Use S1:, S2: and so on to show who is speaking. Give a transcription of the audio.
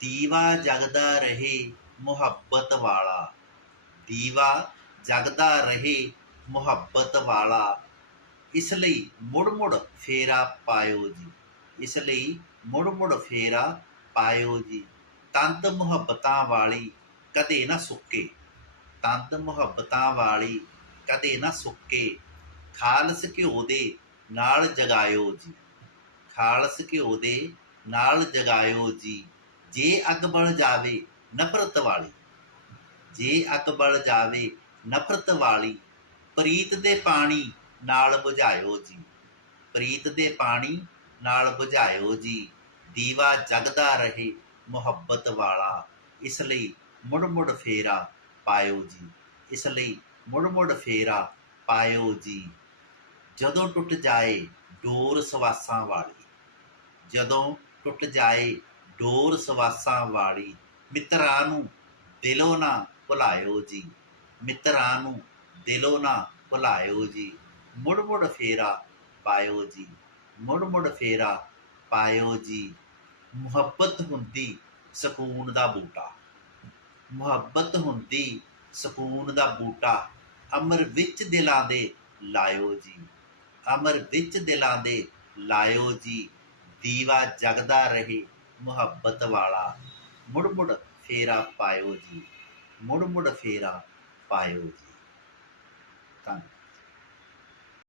S1: ਦੀਵਾ ਜਗਦਾ ਰਹੇ ਮੁਹੱਬਤ ਵਾਲਾ। ਦੀਵਾ ਜਗਦਾ ਰਹੇ ਮੁਹੱਬਤ ਵਾਲਾ। ਇਸ ਲਈ ਮੁੜ ਮੁੜ ਫੇਰਾ ਪਾਇਓ ਜੀ। ਇਸ ਲਈ ਮੁੜ ਮੁੜ ਫੇਰਾ ਪਾਇਓ ਜੀ। ਤੰਤ ਮੁਹੱਬਤਾਂ ਵਾਲੀ ਕਦੇ ਨਾ ਸੁੱਕੇ। ਤੰਤ ਮੁਹੱਬਤਾਂ ਵਾਲੀ ਕਦੇ ਨਾ ਸੁੱਕੇ। ਖਾਲਸ ਘਿਓ ਦੇ ਨਾਲ ਜਗਾਇਓ ਜੀ। ਖਾਲਸ ਘਿਓ ਦੇ ਨਾਲ ਜਗਾਇਓ ਜੀ। ਜੇ ਅੱਗ ਬਲ ਜਾਵੇ ਨਫ਼ਰਤ ਵਾਲੀ, ਜੇ ਅੱਗ ਬਲ ਜਾਵੇ ਨਫ਼ਰਤ ਵਾਲੀ, ਪ੍ਰੀਤ ਦੇ ਪਾਣੀ ਨਾਲ ਬੁਝਾਇਓ ਜੀ, ਪ੍ਰੀਤ ਦੇ ਪਾਣੀ ਨਾਲ ਬੁਝਾਇਓ ਜੀ, ਦੀਵਾ ਜਗਦਾ ਰਹੇ ਮੁਹੱਬਤ ਵਾਲਾ, ਇਸ ਲਈ ਮੁੜ ਮੁੜ ਫੇਰਾ ਪਾਇਓ ਜੀ, ਇਸ ਲਈ ਮੁੜ ਮੁੜ ਫੇਰਾ ਪਾਇਓ ਜੀ। ਜਦੋਂ ਟੁੱਟ ਜਾਏ ਡੋਰ ਸਵਾਸਾਂ ਵਾਲੀ, ਜਦੋਂ ਟੁੱਟ ਜਾਏ ਡੋਰ ਸਵਾਸਾਂ ਵਾਲੀ, ਮਿੱਤਰਾਂ ਨੂੰ ਦਿਲੋਂ ਨਾ ਭੁਲਾਇਓ ਜੀ। ਮਿੱਤਰਾਂ ਨੂੰ ਦਿਲੋਂ ਨਾ ਭੁਲਾਇਓ ਜੀ। ਮੁੜ ਮੁੜ ਫੇਰਾ ਪਾਇਓ ਜੀ। ਮੁੜ ਮੁੜ ਫੇਰਾ ਪਾਇਓ ਜੀ। ਮੁਹੱਬਤ ਹੁੰਦੀ ਸਕੂਨ ਦਾ ਬੂਟਾ। ਮੁਹੱਬਤ ਹੁੰਦੀ ਸਕੂਨ ਦਾ ਬੂਟਾ। ਅਮਰ ਵਿੱਚ ਦਿਲਾਂ ਦੇ ਲਾਇਓ ਜੀ। ਅਮਰ ਵਿੱਚ ਦਿਲਾਂ ਦੇ ਲਾਇਓ ਜੀ। ਦੀਵਾ ਜਗਦਾ ਰਹੇ ਮੁਹੱਬਤ ਵਾਲਾ। ਮੁੜ ਮੁੜ ਫੇਰਾ ਪਾਇਓ ਜੀ। ਮੁੜ ਮੁੜ ਫੇਰਾ ਪਾਇਓ ਜੀ। ਧੰਨਵਾਦ।